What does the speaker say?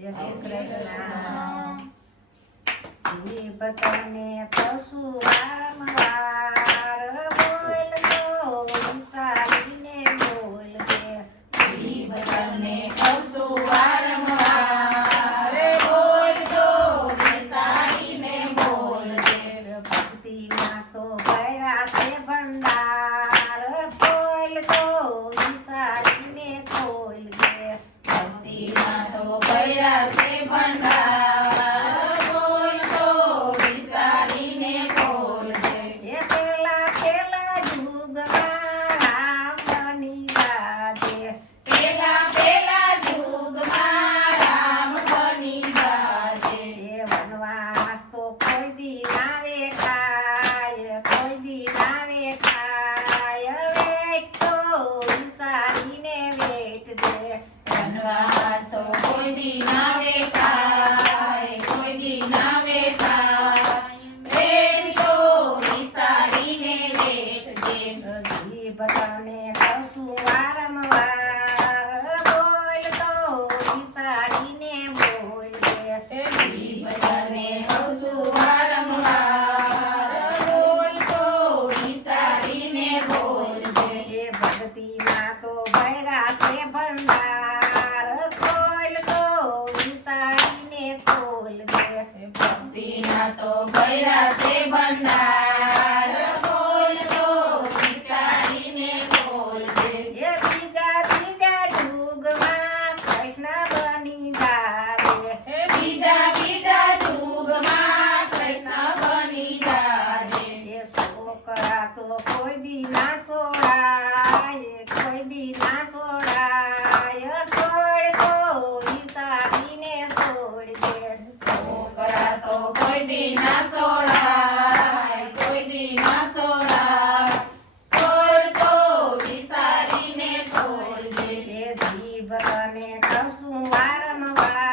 જય શ્રી કૃષ્ણ. જીભ તને કશું વારંવાર બોલતો વિસારીને બોલજે. જીભ તને કશું વારંવાર બોલતો વિસારીને બોલજે. ભક્તિમાં તો ભર્યા છે ભંડાર બોલતો વિસારીને બોલજે. ભક્તિમાં તો ભર્યા છે ભંડાર બોલતો વિસારીને બોલજે. એ પેલા યુગમાં રામ બની જાજે. પેલા યુગમાં રામ બની જાજે. એ વનવાસ તો કોઈ દી ના વેઠાય, કોઈ દી ના વેઠાય. વેઠ તો વિસારીને વેઠજે. વનવાસ તો કોઈ દી ના વેઠાય, કોઈ દી ના વેઠાય. વેઠ તો વિસારીને વેઠજે. જીભ તને કશું વારંવાર બોલતો વિસારીને બોલજે. જીભ તને કશું વારંવાર બોલતો વિસારીને બોલજે. એ ભક્તિમાં તો ભર્યા છે ભંડાર ખોલતો વિસારીને ખોલજે. ભક્તિના તો ભર્યા છે ભંડાર બોલતો વિસારીને બોલજે. એ બીજા યુગમાં કૃષ્ણ બની જાજે. બીજા યુગમાં કૃષ્ણ બની જાજે. એ છોકરા તો કોઈ દી ના છોડાય, કોઈ દી ના છોડાય. છોડતો વિસારીને છોડજે. છોકરા તો કોઈ દી ના છોડાય, કોઈ દી ના છોડાય. છોડતો વિસારીને છોડજે. એ જીભ તને કશું વારંવાર